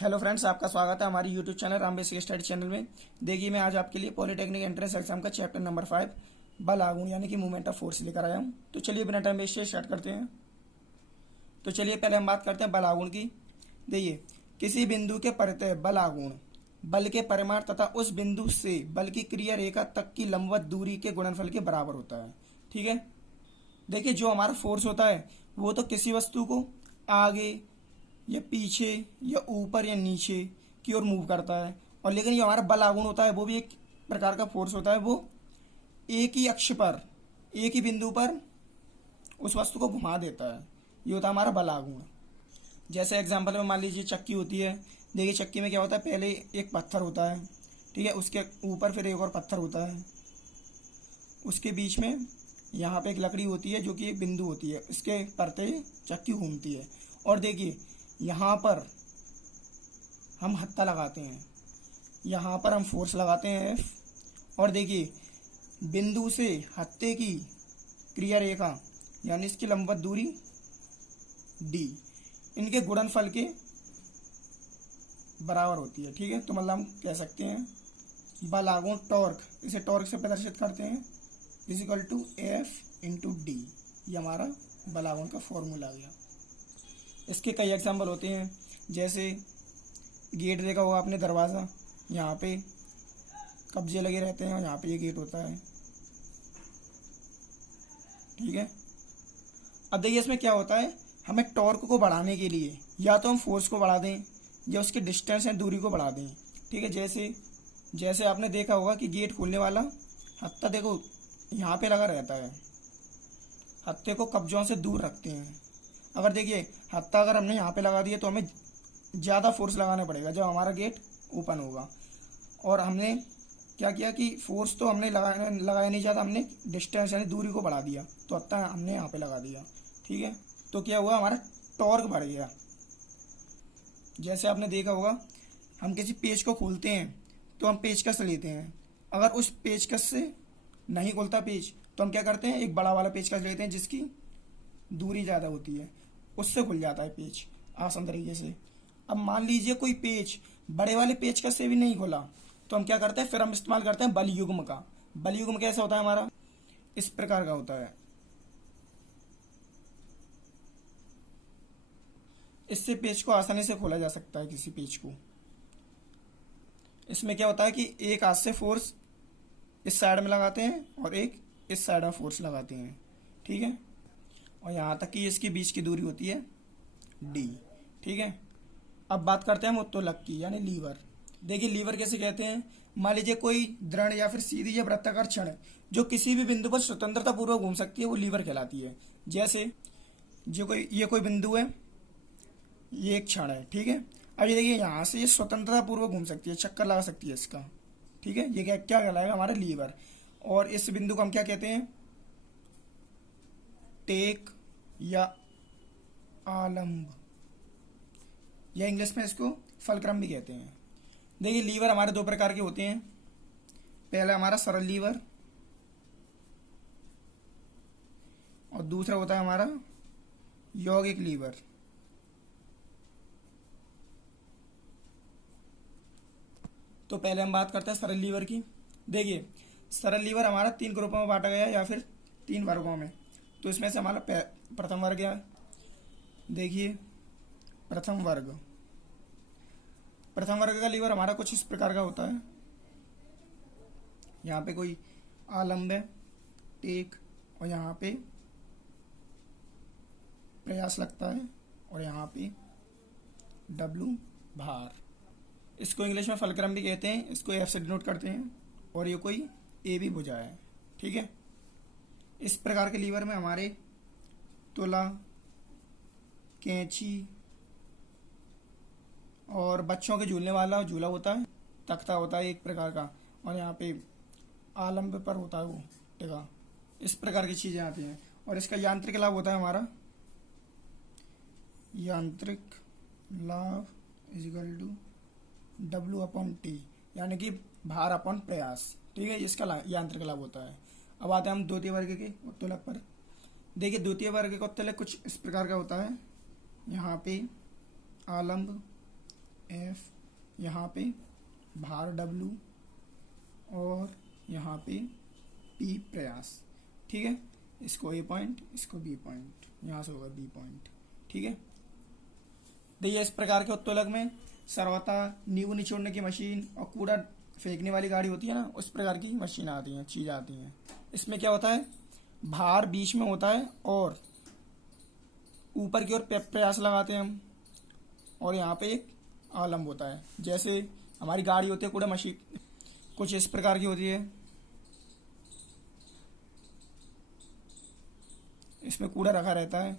Hello friends, आपका स्वागत है हमारी YouTube channel Ram basic study channel में। देखिए, मैं आज आपके लिए पॉलिटेक्निक एंट्रेंस एग्जाम का चैप्टर नंबर 5 बल आघूर्ण यानी कि मूवमेंट ऑफ फोर्स लेकर आया हूँ। तो चलिए बिना टाइम वेस्ट स्टार्ट करते हैं। तो चलिए पहले हम बात करते हैं बल आघूर्ण की। देखिए, किसी बिंदु के परितः बल आघूर्ण बल के परिमाण तथा उस बिंदु से बल की क्रिया रेखा तक की लंबवत दूरी के गुणनफल के बराबर होता है। ठीक है। देखिए, जो हमारा फोर्स होता है वो तो किसी वस्तु को आगे या पीछे या ऊपर या नीचे की ओर मूव करता है, और लेकिन ये हमारा बल आघूर्ण होता है वो भी एक प्रकार का फोर्स होता है। वो एक ही अक्ष पर, एक ही बिंदु पर उस वस्तु को घुमा देता है। ये होता है हमारा बल आघूर्ण। जैसे एग्जांपल में मान लीजिए चक्की होती है। देखिए, चक्की में क्या होता है, पहले एक पत्थर होता है, ठीक है, उसके ऊपर फिर एक और पत्थर होता है, उसके बीच में यहाँ पे एक लकड़ी होती है जो कि एक बिंदु होती है, इसके परते चक्की घूमती है। और देखिए, यहाँ पर हम हत्था लगाते हैं, यहाँ पर हम फोर्स लगाते हैं F, और देखिए बिंदु से हत्थे की क्रिया रेखा यानी इसकी लंबवत दूरी D इनके गुणनफल के बराबर होती है। ठीक है। तो मतलब हम कह सकते हैं बल आघूर्ण टॉर्क, इसे टॉर्क से प्रदर्शित करते हैं, is equal to F into D. ये हमारा बल आघूर्ण का फॉर्मूला आ गया। इसके कई एग्जाम्पल होते हैं, जैसे गेट देखा होगा आपने, दरवाज़ा, यहाँ पे कब्जे लगे रहते हैं और यहाँ पे ये गेट होता है। ठीक है। अब देखिए, इसमें क्या होता है, हमें टॉर्क को बढ़ाने के लिए या तो हम फोर्स को बढ़ा दें या उसके डिस्टेंस या दूरी को बढ़ा दें। ठीक है। जैसे आपने देखा होगा कि गेट खोलने वाला हत्था देखो यहाँ पे लगा रहता है, हत्थे को कब्जों से दूर रखते हैं। अगर देखिए हत्था अगर हमने यहाँ पे लगा दिया तो हमें ज़्यादा फोर्स लगाना पड़ेगा जब हमारा गेट ओपन होगा। और हमने क्या किया कि फोर्स तो हमने लगाया नहीं ज़्यादा, हमने डिस्टेंस यानी दूरी को बढ़ा दिया, तो हत्था हमने यहाँ पे लगा दिया। ठीक है। तो क्या हुआ, हमारा टॉर्क बढ़ गया। जैसे आपने देखा होगा, हम किसी पेच को खोलते हैं तो हम पेचकस लेते हैं। अगर उस पेचकस से नहीं खुलता पेच तो हम क्या करते हैं, एक बड़ा वाला पेचकस लेते हैं जिसकी दूरी ज़्यादा होती है, उससे खुल जाता है पेच आसान तरीके से। अब मान लीजिए कोई पेच बड़े वाले पेचकस से भी नहीं खुला तो हम क्या करते हैं, फिर हम इस्तेमाल करते हैं बल युग्म का। बल युग्म कैसा होता है हमारा, इस प्रकार का होता है। इससे पेच को आसानी से खोला जा सकता है, किसी पेच को। इसमें क्या होता है कि एक हाथ से फोर्स इस साइड में लगाते हैं और एक इस साइड में फोर्स लगाते हैं। ठीक है। और यहाँ तक कि इसके बीच की दूरी होती है D। ठीक है। अब बात करते हैं हम उत्तोलक की, यानी लीवर। देखिए, लीवर कैसे कहते हैं, मान लीजिए कोई दृढ़ या फिर सीधी या वृत्ताकार छड़ जो किसी भी बिंदु पर स्वतंत्रता पूर्वक घूम सकती है, वो लीवर कहलाती है। जैसे ये कोई बिंदु है, ये एक छड़ है। ठीक है। अब ये देखिए, यहाँ से ये स्वतंत्रता पूर्वक घूम सकती है, चक्कर लगा सकती है इसका। ठीक है। ये क्या क्या कहलाएगा, हमारा लीवर। और इस बिंदु को हम क्या कहते हैं, टेक या आलम्ब, या इंग्लिश में इसको फलक्रम भी कहते हैं। देखिए, लीवर हमारे दो प्रकार के होते हैं। पहला हमारा सरल लीवर और दूसरा होता है हमारा यौगिक लीवर। तो पहले हम बात करते हैं सरल लीवर की। देखिए, सरल लीवर हमारा 3 ग्रुपों में बांटा गया है, या फिर 3 वर्गों में। तो इसमें से हमारा प्रथम वर्ग है। देखिए, प्रथम वर्ग का लीवर हमारा कुछ इस प्रकार का होता है। यहाँ पे कोई आलम्ब है, टेक, और यहाँ पे प्रयास लगता है, और यहाँ पे W भार। इसको इंग्लिश में फलक्रम भी कहते हैं, इसको F से डिनोट करते हैं, और ये कोई AB भुजा है। ठीक है। इस प्रकार के लीवर में हमारे तुला, कैंची और बच्चों के झूलने वाला झूला होता है, तख्ता होता है एक प्रकार का, और यहाँ पे आलम्ब पर होता है वो टिका। इस प्रकार की चीज़ें आती हैं। और इसका यांत्रिक लाभ होता है हमारा, यांत्रिक लाभ इजिकल टू W/T, यानी कि भार अपन प्रयास। ठीक है। इसका यांत्रिक लाभ होता है। अब आते हैं हम द्वितीय वर्ग के उत्तोलक पर। देखिए, द्वितीय वर्ग का उत्तोलक कुछ इस प्रकार का होता है। यहाँ पे आलम्ब, एफ, यहाँ पे भार डब्लू और यहाँ पे पी प्रयास। ठीक है, इसको ए पॉइंट, इसको बी पॉइंट, यहाँ से होगा बी पॉइंट। ठीक है, देखिए इस प्रकार के उत्तोलक में सरवता नींबू निचोड़ने की मशीन और कूड़ा फेंकने वाली गाड़ी होती है ना, उस प्रकार की मशीन आती हैं, चीज़ आती हैं। इसमें क्या होता है, भार बीच में होता है और ऊपर की ओर प्रयास लगाते हैं हम, और यहाँ पे एक आलम्ब होता है। जैसे हमारी गाड़ी होती है कूड़ा मशीन, कुछ इस प्रकार की होती है, इसमें कूड़ा रखा रहता है।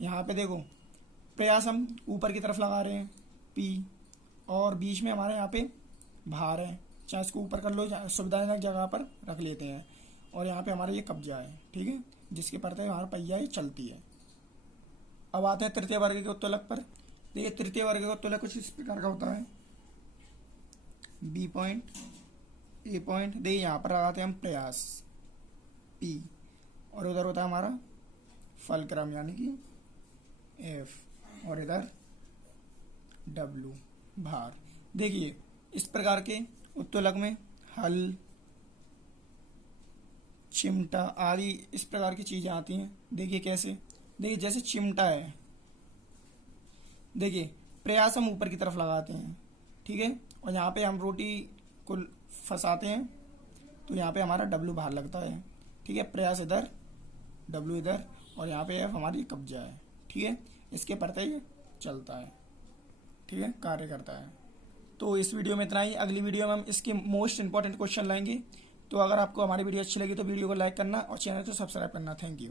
यहाँ पे देखो प्रयास हम ऊपर की तरफ लगा रहे हैं पी, और बीच में हमारे यहाँ पे भार है, चाहे इसको ऊपर कर लो, सुविधाजनक जगह पर रख लेते हैं, और यहाँ पे हमारा ये कब्जा है। ठीक है, जिसके परते हमारा पहिया ये चलती है। अब आते हैं तृतीय वर्ग के उत्तोलक पर। देखिए तृतीय वर्ग का उत्तोलक कुछ इस प्रकार का होता है, बी पॉइंट, ए पॉइंट, देखिए यहाँ पर लगाते हैं हम प्रयास पी, और उधर होता है हमारा फलक्रम यानी कि एफ, और इधर डब्लू भार। देखिए इस प्रकार के उत्तोलक में हल, चिमटा आदि इस प्रकार की चीज़ें आती हैं। देखिए कैसे, देखिए जैसे चिमटा है, देखिए प्रयास हम ऊपर की तरफ लगाते हैं। ठीक है, और यहाँ पे हम रोटी को फंसाते हैं, तो यहाँ पे हमारा डब्लू बाहर लगता है। ठीक है, प्रयास इधर, डब्लू इधर, और यहाँ पे एफ हमारी कब्जा है। ठीक है, इसके परते ये चलता है। ठीक है, कार्य करता है। तो इस वीडियो में इतना ही। अगली वीडियो में हम इसके मोस्ट इंपॉर्टेंट क्वेश्चन लाएंगे। तो अगर आपको हमारी वीडियो अच्छी लगी तो वीडियो को लाइक करना और चैनल को सब्सक्राइब करना। Thank you.